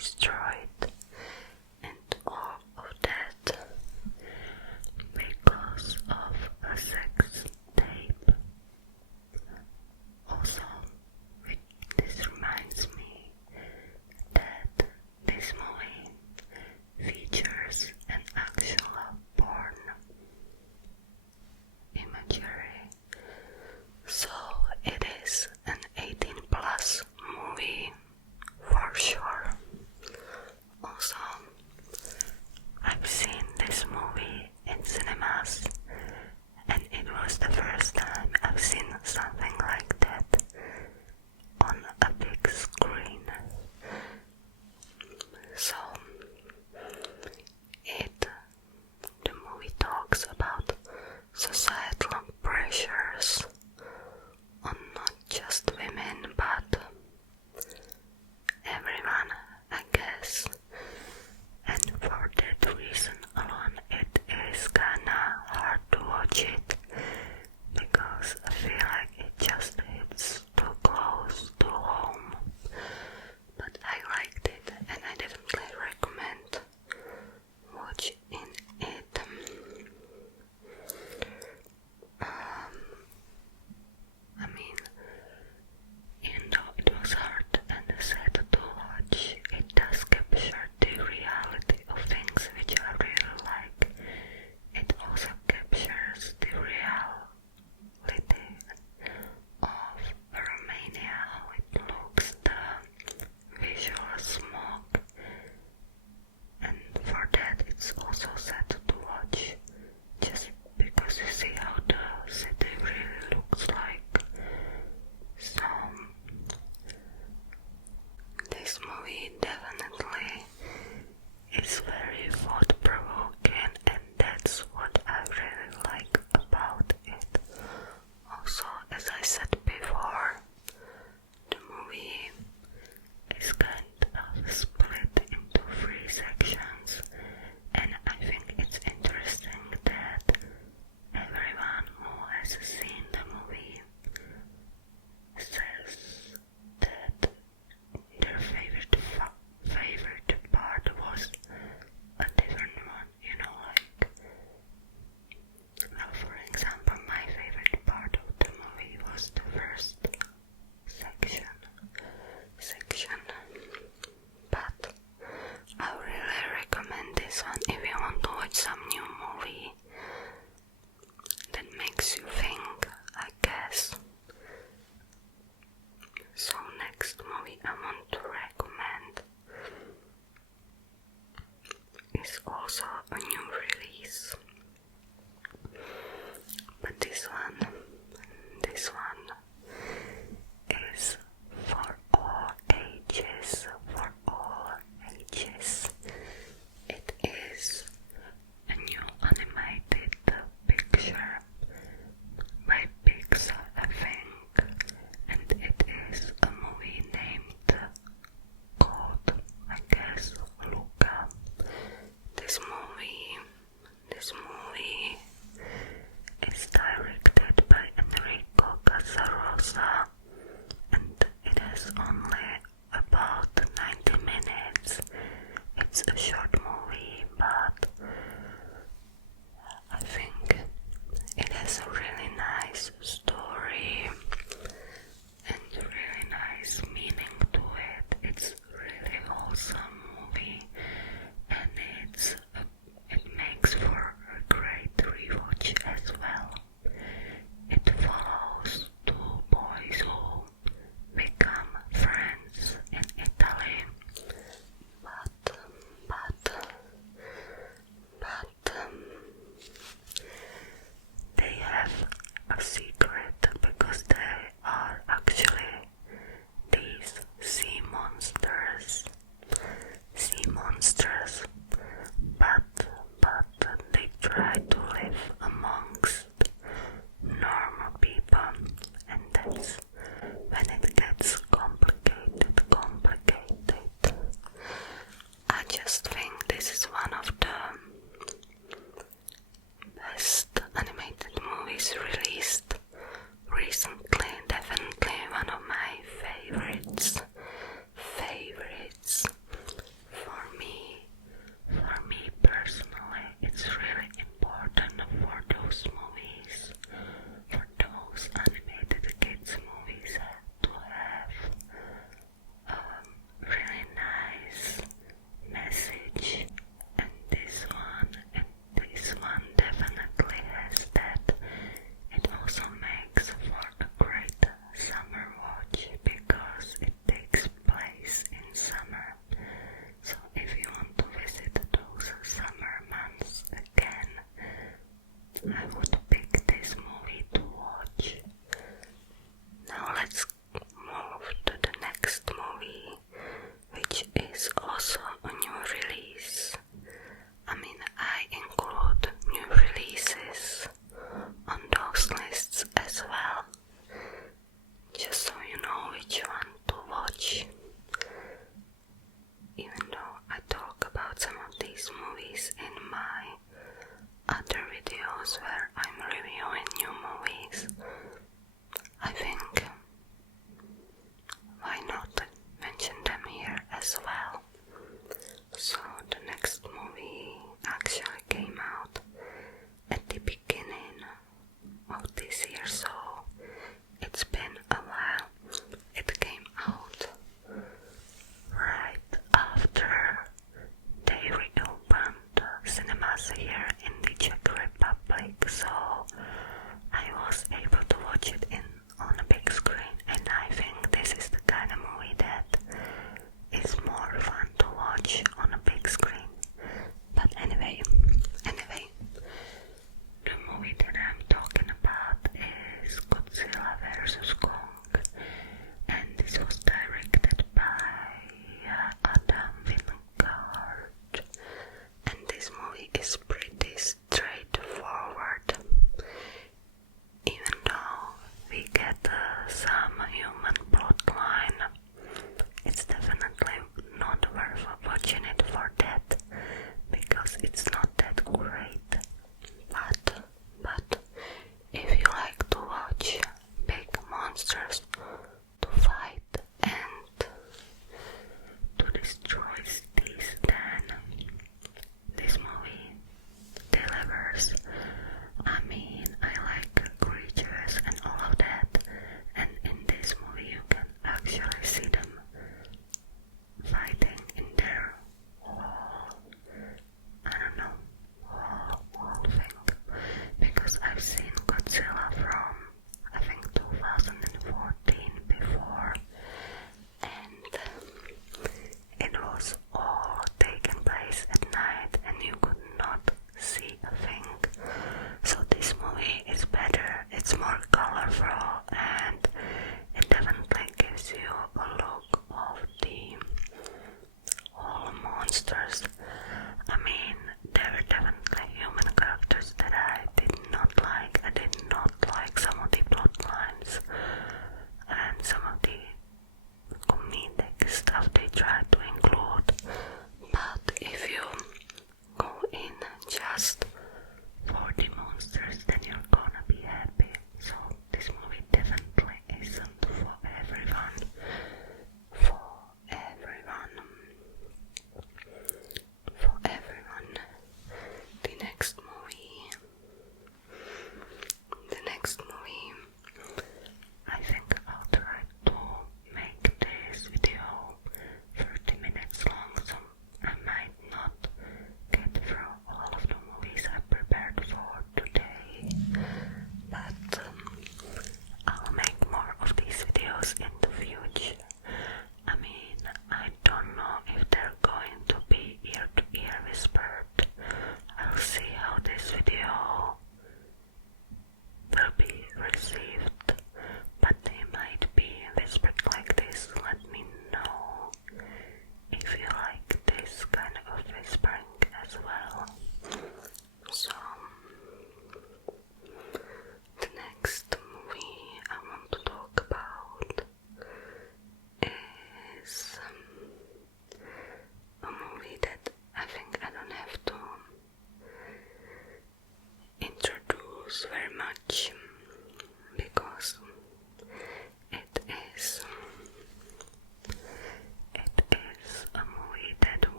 destroyed, and all of that because of a sex tape. Also, this reminds me that this movie features an actual porn imagery, so it is an 18 plus movie for sure. Also, I've seen this movie in cinemas, and it was the first time I've seen something like that on a big screen. So, the movie talks about societal pressures on not just women but everyone, I guess. And for that reason alone, it is kinda hard to watch it, because I feel like it just hits too close to home. But I liked it, and I definitely recommend watching it. I mean, even though it was hard and sad to watch, it does capture the reality of things which I really like. It also captures the reality of Romania, how it looks, the visual smoke, and for that it's also sad to watch, just because you see how the city really looks like. So, this movie definitely is very thought-provoking, and that's what I really like about it. Also, as I said before, the movie is kind of split into 3 sections, and I think it's interesting that everyone who has seen the movie says that their favorite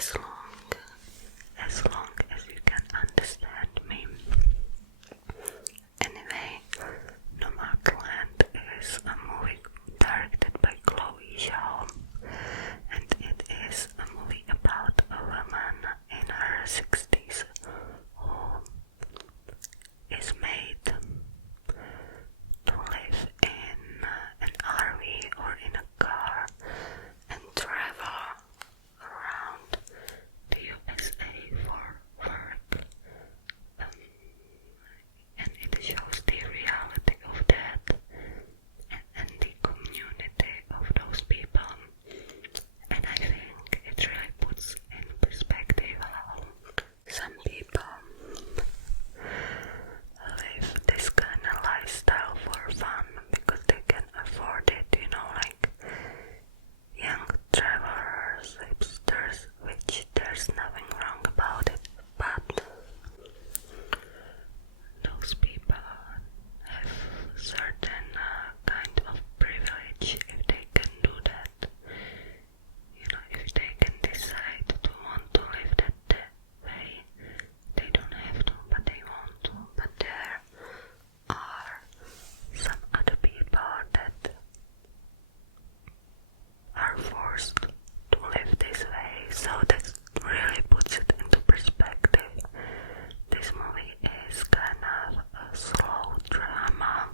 as long as you can understand me. Anyway, Nomadland is a movie directed by Chloe Zhao, and it is a movie about a woman in her 60s who is made to live in an RV or in a car and travel around the USA for work. And it shows the reality of that and the community of those people. And I think it really puts in perspective how some people live this kind of lifestyle for fun because they can afford it, like young travelers, hipsters, which there's nothing wrong about it, but those people have certain kind of privilege if they can do that. If they can decide to want to live that way, they don't have to, but they want to. But there are some other people that are forced to live this way, so that really puts it into perspective. This movie is kind of a slow drama.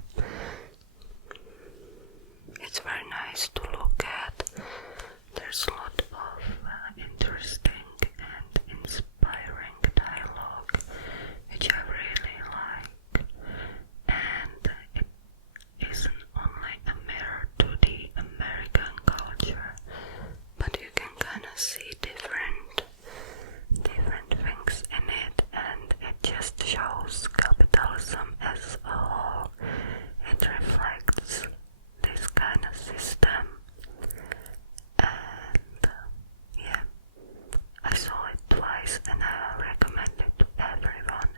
It's very nice to look at. There's a lot of interesting and inspiring dialogue, which I really like, and it isn't only a mirror to the American culture, but you can kind of see different things in it, and it just shows capitalism as a whole. It reflects this kind of system, and yeah, I saw it twice and I recommend it to everyone.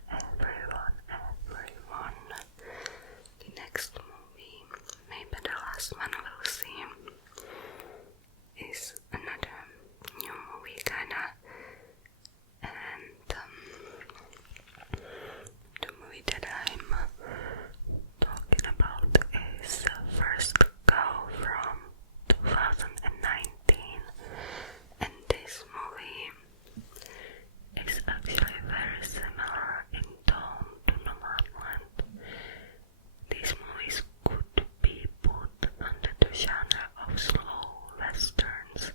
The next movie, maybe the last one we'll see, is another new movie kinda, and the movie that I'm talking about is First Cow from 2019, and this movie is actually very similar in tone to Nomadland. These movies could be put under the genre of slow westerns,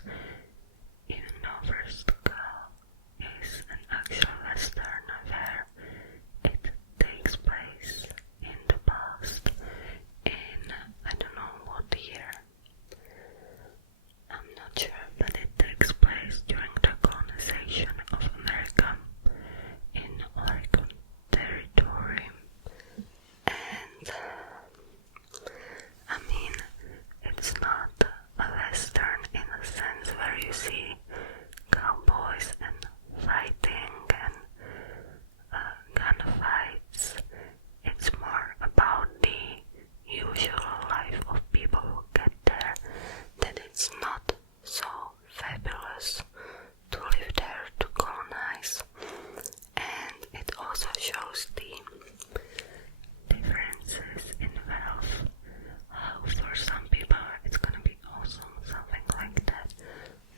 even though First Cow is an actual western where it takes place in the past, in I don't know what year. I'm not sure, but it takes place during the colonization of America in Oregon territory. And I mean, it's not a western in a sense where you see cowboys and fighting and gunfights. It's more about the usual life of people who get there, that it's not so fabulous to live there, to colonize. And it also shows the differences in wealth. How for some people it's gonna be awesome, something like that,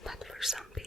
but for some people